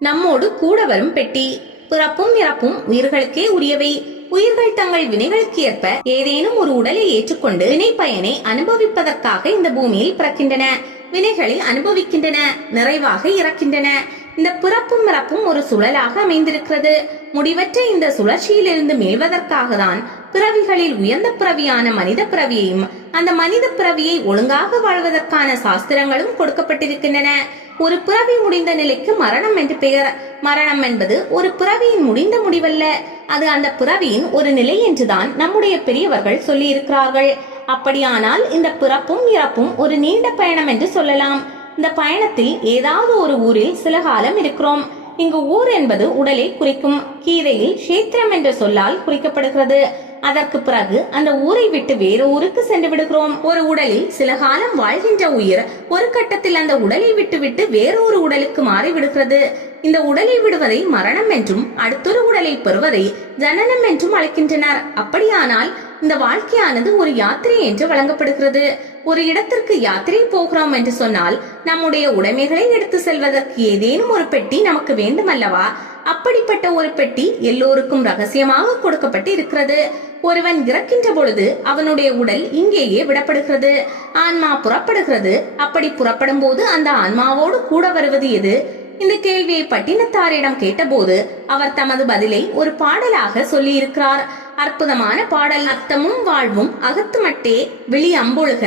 நம்மோடு கூட வரும் பெட்டி. பிறப்பும் இறப்பும் உயிர்களுக்கே உரியவை. உயிர்கள் தங்கள் வினைகளுக்கு ஏற்ப ஏதேனும் ஒரு உடலை ஏற்றுக்கொண்டு வினை பயனை அனுபவிப்பதற்காக இந்த பூமியில் பிறக்கின்றன. வினைகளை அனுபவிக்கின்றன, நிறைவாக இறக்கின்றன. இந்த பிறப்பும் இறப்பும் ஒரு சுழலாக அமைந்திருக்கிறது. முடிவற்ற இந்த சுழற்சியிலிருந்து மீள்வதற்காக தான் பிறவிகளில் உயர்ந்த பிறவியான மனித பிறவியையும் அந்த மனித பிறவியை ஒழுங்காக வாழ்வதற்கான சாஸ்திரங்களும் கொடுக்கப்பட்டிருக்கின்றன. ஒரு பிறவி முடிந்த நிலைக்கு மரணம் என்று பெயர். மரணம் என்பது ஒரு பிறவியின் முடிந்த முடிவல்ல, அது அந்த பிறவியின் ஒரு நிலை என்றுதான் நம்முடைய பெரியவர்கள் சொல்லி இருக்கிறார்கள். அப்படியானால் இந்த பிறப்பும் இறப்பும் ஒரு நீண்ட பயணம் என்று சொல்லலாம். இந்த பயணத்தில் ஏதாவது ஒரு ஊரில் சில காலம் இருக்கிறோம். இங்கு ஊர் என்பது உடலை குறிக்கும். கீதையில் கஷேத்திரம் என்ற சொல்லால் குறிக்கப்படுகிறது. அதற்கு பிறகு அந்த ஊரை விட்டு வேறு ஊருக்கு சென்று விடுகிறோம். ஒரு உடலில் சில காலம் வாழ்கின்ற உயிர் ஒரு கட்டத்தில் அந்த உடலை விட்டு வேறொரு உடலுக்கு மாறி விடுகிறது. இந்த உடலை விடுவதை மரணம் என்றும் அடுத்தொரு உடலை பெறுவதை ஜனனம் என்றும் அழைக்கின்றனர். அப்படியானால் இந்த வாழ்க்கையானது ஒரு யாத்திரை என்று வழங்கப்படுகிறது. ஒரு இடத்திற்கு யாத்திரை போகிறோம் என்று சொன்னால் நம்முடைய உடைமைகளை எடுத்து செல்வதற்கு ஏதேனும் ஒரு பெட்டி நமக்கு வேண்டும் அல்லவா? அப்படிப்பட்ட ஒரு பெட்டி எல்லோருக்கும் ரகசியமாக கொடுக்கப்பட்டு இருக்கிறது. ஒருவன் இறக்கின்ற பொழுது அவனுடைய உடல் இங்கேயே விடப்படுகிறது. ஆன்மா புறப்படுகிறது. அப்படி புறப்படும் போது அந்த ஆன்மாவோடு கூட வருவது எது? இந்த கேள்வியை பட்டினத்தாரிடம் கேட்டபோது அவர் தமது பதிலை ஒரு பாடலாக சொல்லி இருக்கிறார். அற்புதமான பாடல். அர்த்தமும் வாழ்வும் அகத்து மட்டே விழி அம்பொழுக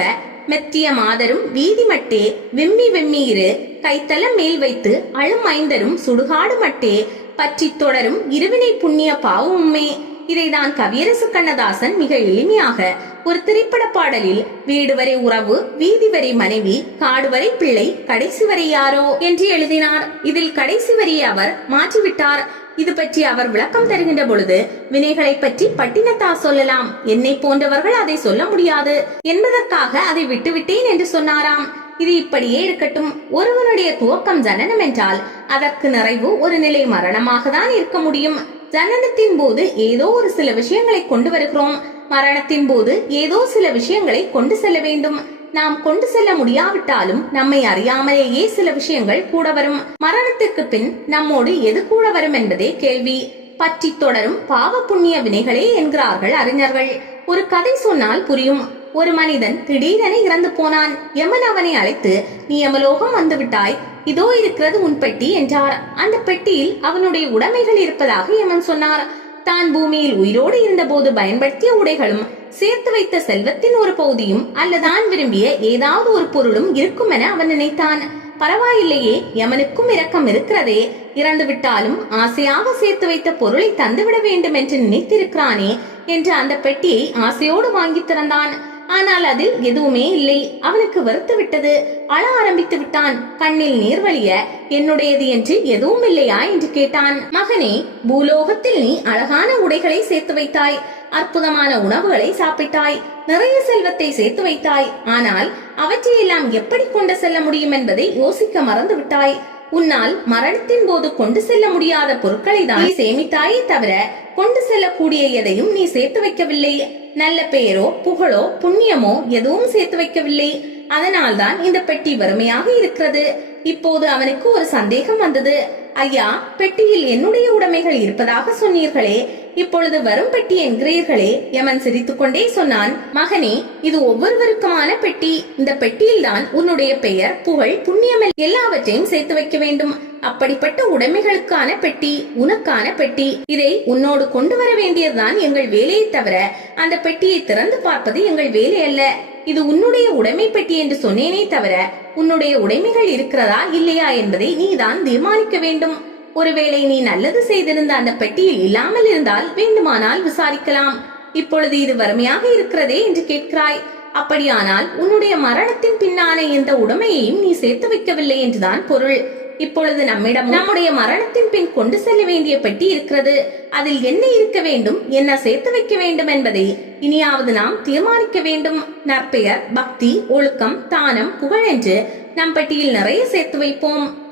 மெத்திய மாதரும் வீதி மட்டே வெம்மி வெம்மியிரு கைத்தலம் மேல் வைத்து அழும் ஐந்தரும் சுடுகாடு மட்டே பற்றி தொடரும் இருவினை புண்ணிய பாவமுமே. இதைதான் கவியரசு கண்ணதாசன் மிக எளிமையாக ஒரு திரைப்பட பாடலில் வீடு வரை உறவு, வீதி வரை மனைவி, காடு வரை பிள்ளை, கடைசி வரை யாரோ என்று எழுதினார். இதில் கடைசி வரியை அவர் மாற்றிவிட்டார். இது பற்றி அவர் விளக்கம் தருகின்ற பொழுது வினைகளை பற்றி பட்டினத்தார் சொல்லலாம், என்னை போன்றவர்கள் அதை சொல்ல முடியாது என்பதற்காக அதை விட்டுவிட்டேன் என்று சொன்னாராம். இது இப்படியே இருக்கட்டும். ஒருவனுடைய துவக்கம் ஜனனம் என்றால் அதற்கு நிறைவு ஒரு நிலை மரணமாக தான் இருக்க முடியும். ஜனனத்தின் போது ஏதோ ஒரு சில விஷயங்களை கொண்டு வருகிறோம். மரணத்தின் போது ஏதோ சில விஷயங்களை கொண்டு செல்ல வேண்டும். நாம் கொண்டு செல்ல முடியாவிட்டாலும் நம்மை அறியாமலேயே சில விஷயங்கள் கூட வரும். மரணத்திற்கு பின் நம்மோடு எது கூட வரும் என்பதே கேள்வி. பற்றி தொடரும் பாவ புண்ணிய வினைகளே என்கிறார்கள் அறிஞர்கள். ஒரு கதை சொன்னால் புரியும். ஒரு மனிதன் திடீரென இறந்து போனான். யமன் அவனை அழைத்து, நீ யமலோகம் வந்து விட்டாய், இதோ இருக்கிறது உன் பெட்டி என்றார். அந்த பெட்டியில் அவனுடைய உடைமைகள் இருப்பதாக யமன் சொன்னார். தான் பூமியில் உயிரோடு இருந்த போது பயன்படுத்திய உடைகளும் சேர்த்து வைத்த செல்வத்தின் ஒரு பகுதியும் அல்லதான் விரும்பிய ஏதாவது ஒரு பொருளும் இருக்கும் என அவன் நினைத்தான். பரவாயில்லையே, யமனுக்கும் இரக்கம் இருக்கிறதே, இறந்து விட்டாலும் ஆசையாக சேர்த்து வைத்த பொருளை தந்துவிட வேண்டும் என்று நினைத்திருக்கிறானே என்று அந்த பெட்டியை ஆசையோடு வாங்கி திறந்தான். ஆனால் அதில் எதுவுமே இல்லை. அவனுக்கு வெறுத்து விட்டது. அழ ஆரம்பித்து விட்டான். கண்ணில் நீர் வழிய, என்னுடையது என்று எதுவும் இல்லையா என்று கேட்டான். மகனே, பூலோகத்தில் நீ அழகான உடைகளை சேர்த்து வைத்தாய், அற்புதமான உணவுகளை சாப்பிட்டாய், நிறைய செல்வத்தை சேர்த்து வைத்தாய். ஆனால் அவற்றையெல்லாம் எப்படி கொண்டு செல்ல முடியும் என்பதை யோசிக்க மறந்து விட்டாய். உன்னால் மரணத்தின் போது கொண்டு செல்ல முடியாத பொருட்களை தான் சேமித்தாயே தவிர கொண்டு செல்லக்கூடிய எதையும் நீ சேர்த்து வைக்கவில்லை. நல்ல பெயரோ புகழோ புண்ணியமோ எதுவும் சேர்த்து வைக்கவில்லை. அதனால்தான் இந்த பெட்டி வறுமையாக இருக்கிறது. இப்போது அவனுக்கு ஒரு சந்தேகம் வந்தது. ஐயா, பெட்டியில் என்னுடைய உடைமைகள் இருப்பதாக சொன்னீர்களே, இப்பொழுது வரும் பெட்டி என்கிறீர்களே? யமன் சிரித்துக் கொண்டே சொன்னான், மகனே, இது ஒவ்வொருவருக்குமான பெட்டி. இந்த பெட்டியில் தான் உன்னுடைய பெயர், புகழ், புண்ணியம் எல்லாவற்றையும் சேர்த்து வைக்க வேண்டும். அப்படிப்பட்ட உடைமைகளுக்கான பெட்டி, உனக்கான பெட்டி. இதை உன்னோடு கொண்டு வர வேண்டியதுதான் எங்கள் வேலையை தவிர அந்த பெட்டியை திறந்து பார்ப்பது எங்கள் வேலை அல்ல. இது உன்னுடைய உடைமை பெட்டி என்று சொன்னேனே தவிர உன்னுடைய உடைமைகள் இருக்கிறதா இல்லையா என்பதை நீதான் தீர்மானிக்க வேண்டும். ஒருவேளை நீ நல்லது செய்திருந்த அந்த பெட்டியில் இல்லாமல் இருந்தால் வேண்டுமானால் விசாரிக்கலாம். இப்பொழுது இது வறுமையாக இருக்கிறதே என்று கேட்கிறாய். அப்படியானால் உன்னுடைய மரணத்தின் பின்னான எந்த உடைமையையும் நீ சேர்த்து வைக்கவில்லை என்றுதான் பொருள். இப்பொழுது நம்மிடம் நம்முடைய மரணத்தின் பின் கொண்டு செல்ல வேண்டிய பெட்டி இருக்கிறது. அதில் என்ன இருக்க வேண்டும், என்ன சேர்த்து வைக்க வேண்டும் என்பதை இனியாவது நாம் தீர்மானிக்க வேண்டும். நற்பெயர், பக்தி, ஒழுக்கம், தானம், புகழ் என்று நம் பெட்டியில் நிறைய சேர்த்து வைப்போம்.